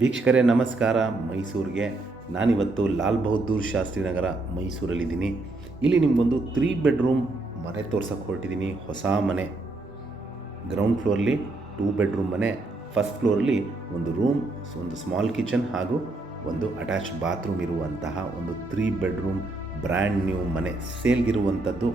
ವೀಕ್ಷಕರೇ ನಮಸ್ಕಾರ. ಮೈಸೂರಿಗೆ ನಾನಿವತ್ತು ಲಾಲ್ ಬಹದ್ದೂರ್ ಶಾಸ್ತ್ರಿ ನಗರ ಮೈಸೂರಲ್ಲಿದ್ದೀನಿ. ಇಲ್ಲಿ ನಿಮಗೊಂದು 3 ಬೆಡ್ರೂಮ್ ಮನೆ ತೋರ್ಸೋಕ್ಕೆ ಹೊರಟಿದ್ದೀನಿ. ಹೊಸ ಮನೆ. ಗ್ರೌಂಡ್ ಫ್ಲೋರ್ಲಿ 2 ಬೆಡ್ರೂಮ್ ಮನೆ. ಫಸ್ಟ್ ಫ್ಲೋರಲ್ಲಿ ಒಂದು ರೂಮ್, ಒಂದು ಸ್ಮಾಲ್ ಕಿಚನ್ ಹಾಗೂ ಒಂದು ಅಟ್ಯಾಚ್ಡ್ ಬಾತ್ರೂಮ್ ಇರುವಂತಹ ಒಂದು 3 ಬೆಡ್ರೂಮ್ ಬ್ರ್ಯಾಂಡ್ ನ್ಯೂ ಮನೆ ಸೇಲ್ಗಿರುವಂಥದ್ದು.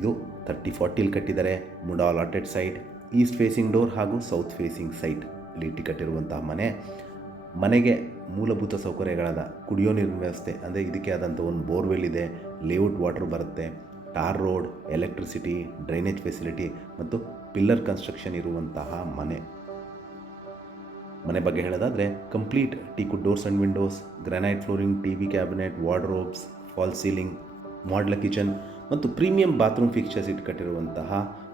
ಇದು 30-40 ಕಟ್ಟಿದ್ದಾರೆ. ಮುಂಡ allotted site, east facing door ಹಾಗೂ ಸೌತ್ ಫೇಸಿಂಗ್ ಸೈಟ್ ಇಲ್ಲಿ ಕಟ್ಟಿರುವಂತಹ ಮನೆಗೆ ಮೂಲಭೂತ ಸೌಕರ್ಯಗಳಾದ ಕುಡಿಯೋ ನೀರಿನ ವ್ಯವಸ್ಥೆ, ಅಂದರೆ ಇದಕ್ಕೆ ಆದಂಥ ಒಂದು ಬೋರ್ವೆಲ್ ಇದೆ, ಲೇಔಟ್ ವಾಟರ್ ಬರುತ್ತೆ, tar road, electricity, drainage facility ಮತ್ತು ಪಿಲ್ಲರ್ ಕನ್ಸ್ಟ್ರಕ್ಷನ್ ಇರುವಂತಹ ಮನೆ ಬಗ್ಗೆ ಹೇಳೋದಾದರೆ complete teakwood doors and windows, granite flooring, TV cabinet, wardrobes, fall ceiling, modular kitchen ಮತ್ತು ಪ್ರೀಮಿಯಂ ಬಾತ್ರೂಮ್ ಫಿಕ್ಚರ್ಸ್ ಕಟ್ಟಿರುವಂತಹ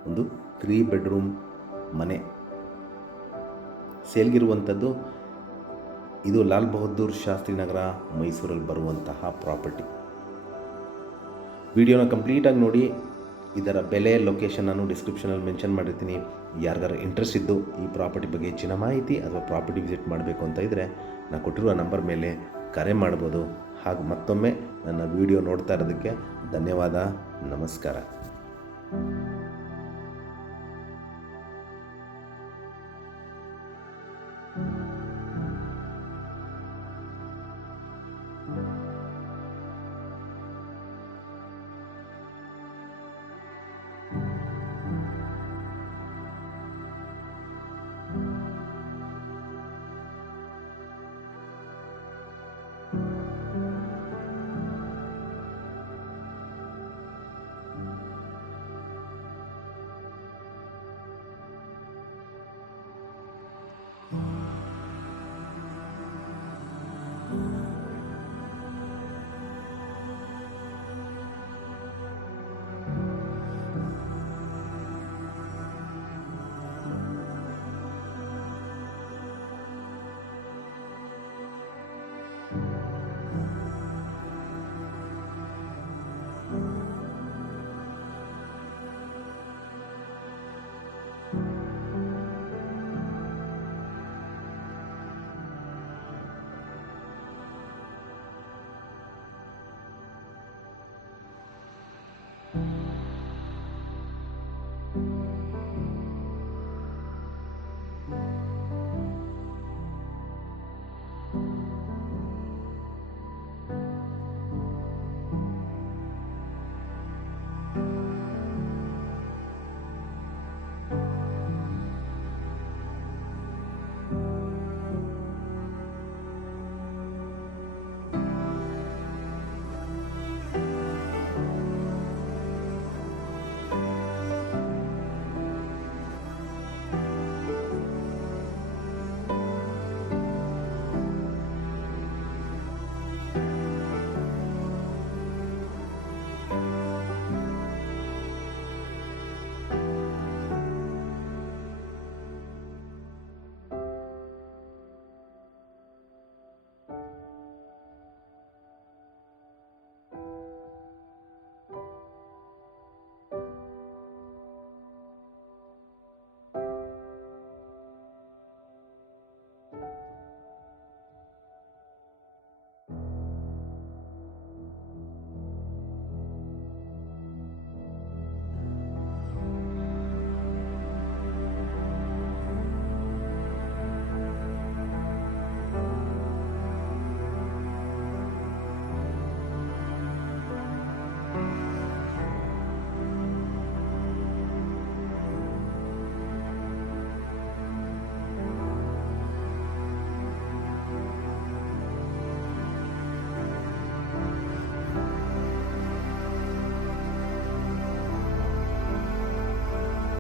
ಒಂದು 3 ಬೆಡ್ರೂಮ್ ಮನೆ ಸೇಲ್ಗಿರುವಂಥದ್ದು. ಇದು ಲಾಲ್ ಬಹದ್ದೂರ್ ಶಾಸ್ತ್ರಿ ನಗರ ಮೈಸೂರಲ್ಲಿ ಬರುವಂತಹ ಪ್ರಾಪರ್ಟಿ. ವಿಡಿಯೋನ ಕಂಪ್ಲೀಟಾಗಿ ನೋಡಿ. ಇದರ ಬೆಲೆ, ಲೊಕೇಶನ್ ನಾನು ಡಿಸ್ಕ್ರಿಪ್ಷನಲ್ಲಿ ಮೆನ್ಷನ್ ಮಾಡಿರ್ತೀನಿ. ಯಾರಿಗಾರು ಇಂಟ್ರೆಸ್ಟ್ ಇದ್ದು ಈ ಪ್ರಾಪರ್ಟಿ ಬಗ್ಗೆ ಹೆಚ್ಚಿನ ಮಾಹಿತಿ ಅಥವಾ ಪ್ರಾಪರ್ಟಿ ವಿಸಿಟ್ ಮಾಡಬೇಕು ಅಂತ ಇದ್ದರೆ ನಾನು ಕೊಟ್ಟಿರುವ ನಂಬರ್ ಮೇಲೆ ಕರೆ ಮಾಡ್ಬೋದು. ಹಾಗೂ ಮತ್ತೊಮ್ಮೆ ನನ್ನ ವಿಡಿಯೋ ನೋಡ್ತಾ ಇರೋದಕ್ಕೆ ಧನ್ಯವಾದ. ನಮಸ್ಕಾರ.